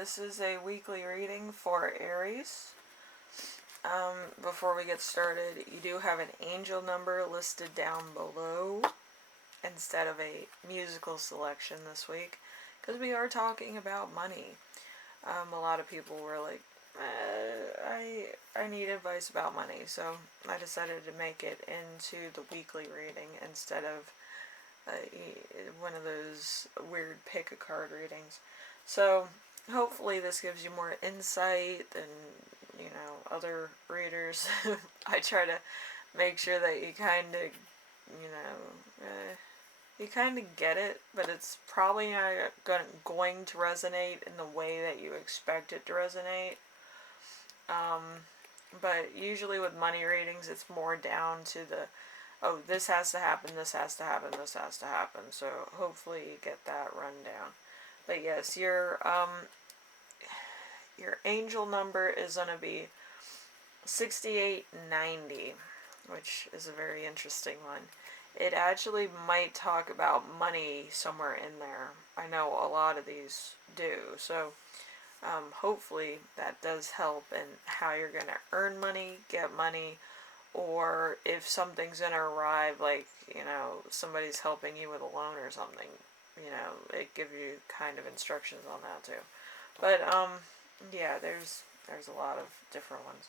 This is a weekly reading for Aries. Before we get started, you do have an angel number listed down below instead of a musical selection this week, because we are talking about money. A lot of people were like, I need advice about money, so I decided to make it into the weekly reading instead of one of those weird pick a card readings. So hopefully this gives you more insight than, other readers. I try to make sure that you kind of, you kind of get it, but it's probably not going to resonate in the way that you expect it to resonate. But usually with money readings, it's more down to the, oh, this has to happen, this has to happen, this has to happen. So hopefully you get that rundown. But yes, your angel number is going to be 6890, which is a very interesting one. It actually might talk about money somewhere in there. I know a lot of these do. So hopefully that does help in how you're going to earn money, get money, or if something's going to arrive, like, somebody's helping you with a loan or something, it gives you kind of instructions on that too. But yeah, there's a lot of different ones.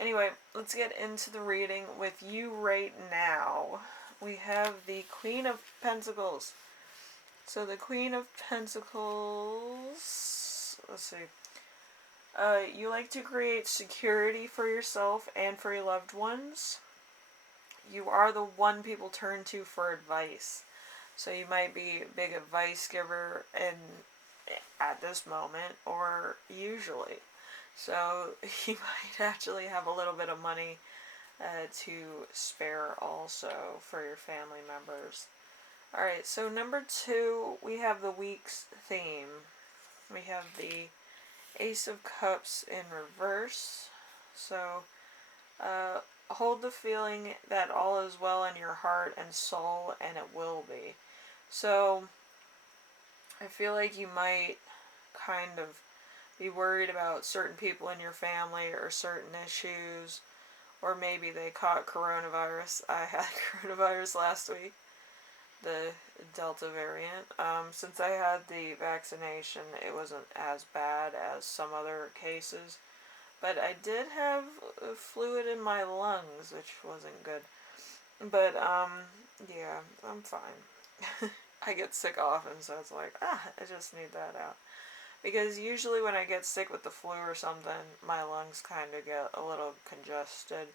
Anyway, let's get into the reading with you right now. We have the Queen of Pentacles. So the Queen of Pentacles, let's see. You like to create security for yourself and for your loved ones. You are the one people turn to for advice. So you might be a big advice giver at this moment, or usually. So you might actually have a little bit of money to spare also for your family members. Alright, so number 2, we have the week's theme. We have the Ace of Cups in reverse. So hold the feeling that all is well in your heart and soul, and it will be. So I feel like you might kind of be worried about certain people in your family or certain issues, or maybe they caught coronavirus. I had coronavirus last week, the Delta variant. Since I had the vaccination, it wasn't as bad as some other cases, but I did have fluid in my lungs, which wasn't good. But yeah, I'm fine. I get sick often, so it's like, I just need that out. Because usually when I get sick with the flu or something, my lungs kind of get a little congested.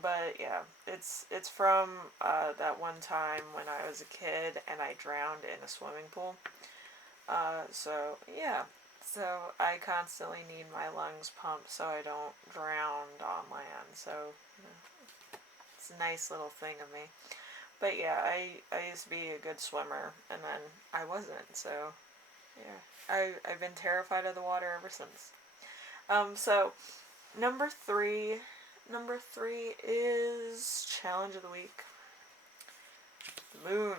But yeah, it's from that one time when I was a kid and I drowned in a swimming pool. So yeah, so I constantly need my lungs pumped so I don't drown on land. So it's a nice little thing of me. But yeah, I used to be a good swimmer, and then I wasn't, so yeah. I've been terrified of the water ever since. So number 3 is Challenge of the Week. The Moon.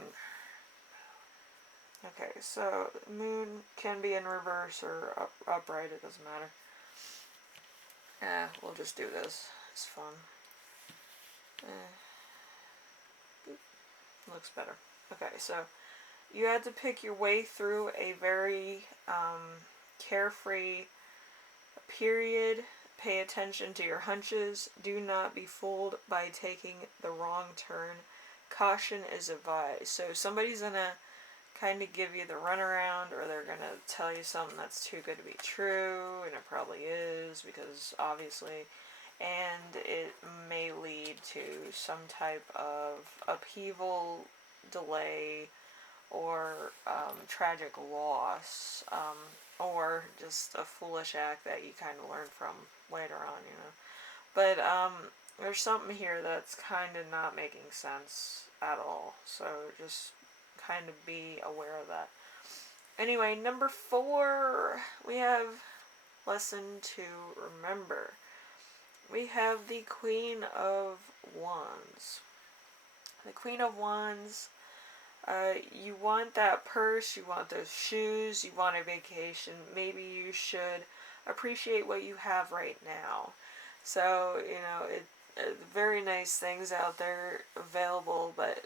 Okay, so the moon can be in reverse or upright, it doesn't matter. We'll just do this. It's fun. Looks better. Okay, so you had to pick your way through a very carefree period. Pay attention to your hunches. Do not be fooled by taking the wrong turn. Caution is advised. So somebody's going to kind of give you the runaround, or they're going to tell you something that's too good to be true, and it probably is, because obviously, and it may lead to some type of upheaval, delay, or tragic loss, or just a foolish act that you kind of learn from later on, But there's something here that's kind of not making sense at all, so just kind of be aware of that. Anyway, number 4, we have lesson to remember. We have the Queen of Wands. The Queen of Wands You want that purse, you want those shoes, you want a vacation. Maybe you should appreciate what you have right now. So, very nice things out there available, but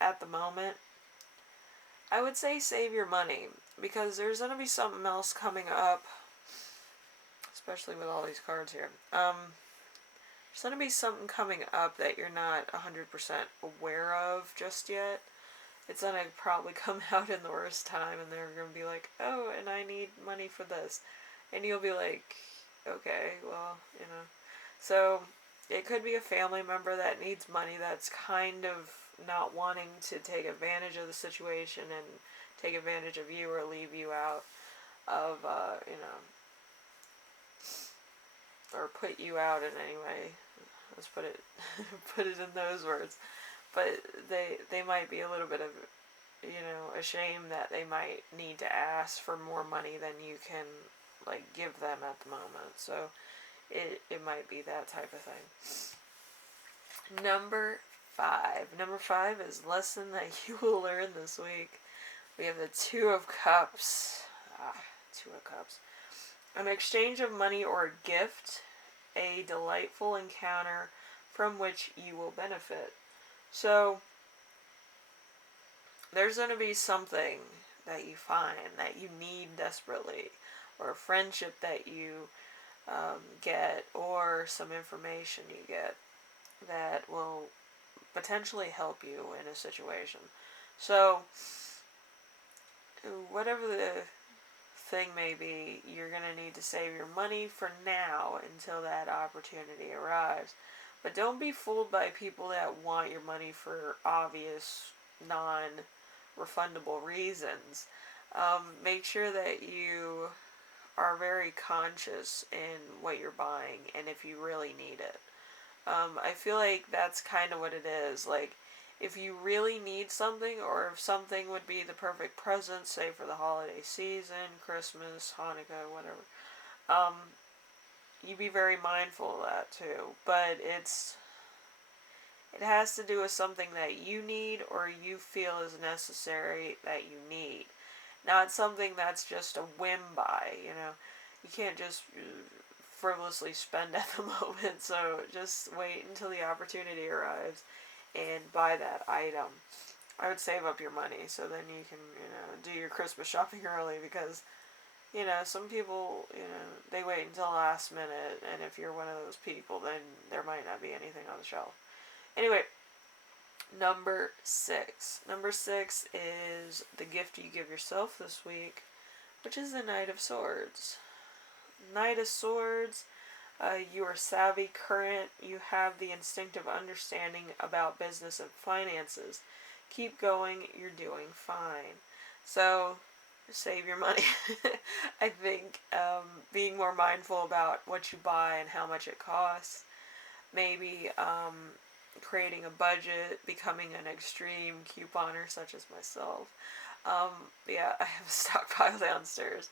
at the moment, I would say save your money because there's going to be something else coming up, especially with all these cards here. There's going to be something coming up that you're not 100% aware of just yet. It's going to probably come out in the worst time, and they're going to be like, oh, and I need money for this. And you'll be like, okay, well, So, it could be a family member that needs money that's kind of not wanting to take advantage of the situation and take advantage of you or leave you out of, or put you out in any way. Let's put it put it in those words. But they might be a little bit of, ashamed that they might need to ask for more money than you can, give them at the moment. So it might be that type of thing. Number 5. Number 5 is lesson that you will learn this week. We have the Two of Cups. Two of Cups. An exchange of money or a gift, a delightful encounter from which you will benefit. So, there's going to be something that you find that you need desperately, or a friendship that you get, or some information you get that will potentially help you in a situation. So, whatever the thing may be, you're going to need to save your money for now until that opportunity arrives. But don't be fooled by people that want your money for obvious, non-refundable reasons. Make sure that you are very conscious in what you're buying and if you really need it. I feel like that's kind of what it is. Like, if you really need something, or if something would be the perfect present, say for the holiday season, Christmas, Hanukkah, whatever, you be very mindful of that too. But it has to do with something that you need or you feel is necessary that you need. Not something that's just a whim buy, You can't just frivolously spend at the moment, so just wait until the opportunity arrives and buy that item. I would save up your money so then you can, do your Christmas shopping early because, some people, they wait until the last minute, and if you're one of those people, then there might not be anything on the shelf. Anyway, number 6. Number 6 is the gift you give yourself this week, which is the Knight of Swords. Knight of Swords, you are savvy, current, you have the instinctive understanding about business and finances. Keep going, you're doing fine. So, save your money. I think being more mindful about what you buy and how much it costs. Maybe creating a budget, becoming an extreme couponer such as myself. Yeah, I have a stockpile downstairs.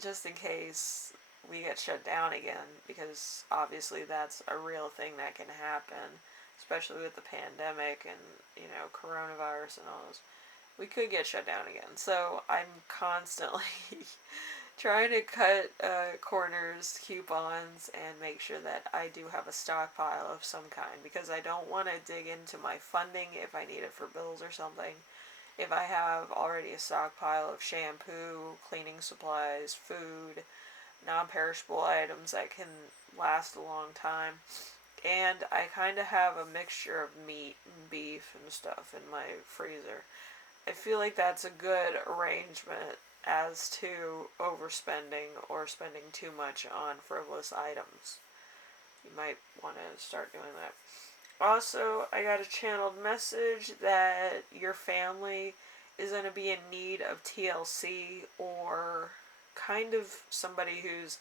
Just in case we get shut down again, because obviously that's a real thing that can happen, especially with the pandemic and, coronavirus and all those. We could get shut down again. So I'm constantly trying to cut corners, coupons, and make sure that I do have a stockpile of some kind, because I don't want to dig into my funding if I need it for bills or something. If I have already a stockpile of shampoo, cleaning supplies, food, non-perishable items that can last a long time, and I kind of have a mixture of meat and beef and stuff in my freezer, I feel like that's a good arrangement as to overspending or spending too much on frivolous items. You might want to start doing that. Also, I got a channeled message that your family is going to be in need of TLC, or kind of somebody who's,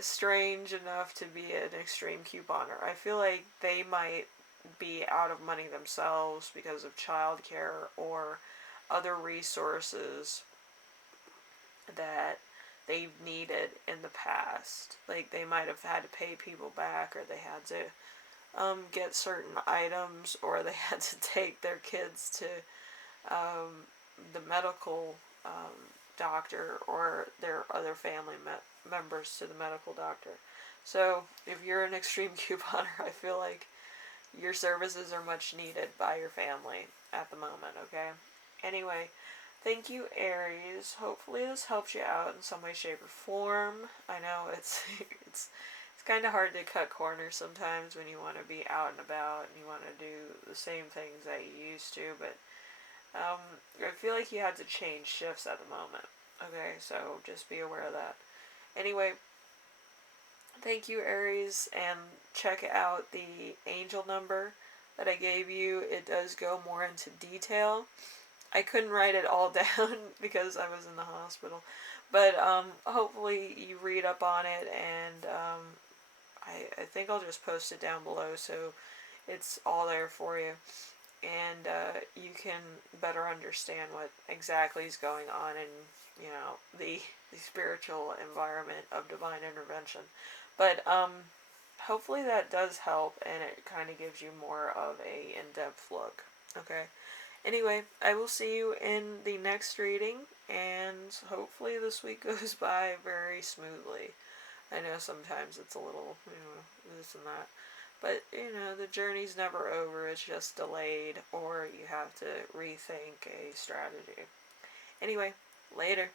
strange enough to be an extreme couponer. I feel like they might be out of money themselves because of childcare or other resources that they've needed in the past. Like, they might have had to pay people back, or they had to get certain items, or they had to take their kids to the medical doctor, or their other family members to the medical doctor. So if you're an extreme couponer, I feel like your services are much needed by your family at the moment, okay? Anyway, thank you, Aries. Hopefully this helps you out in some way, shape, or form. I know it's it's kind of hard to cut corners sometimes when you want to be out and about and you want to do the same things that you used to, but I feel like you had to change shifts at the moment. Okay, so just be aware of that. Anyway, thank you, Aries, and check out the angel number that I gave you. It does go more into detail. I couldn't write it all down because I was in the hospital, but hopefully you read up on it, and I think I'll just post it down below so it's all there for you, and you can better understand what exactly is going on in, the spiritual environment of divine intervention. But hopefully that does help, and it kind of gives you more of a in-depth look. Okay. Anyway, I will see you in the next reading, and hopefully this week goes by very smoothly. I know sometimes it's a little, this and that. But, the journey's never over. It's just delayed, or you have to rethink a strategy. Anyway, later.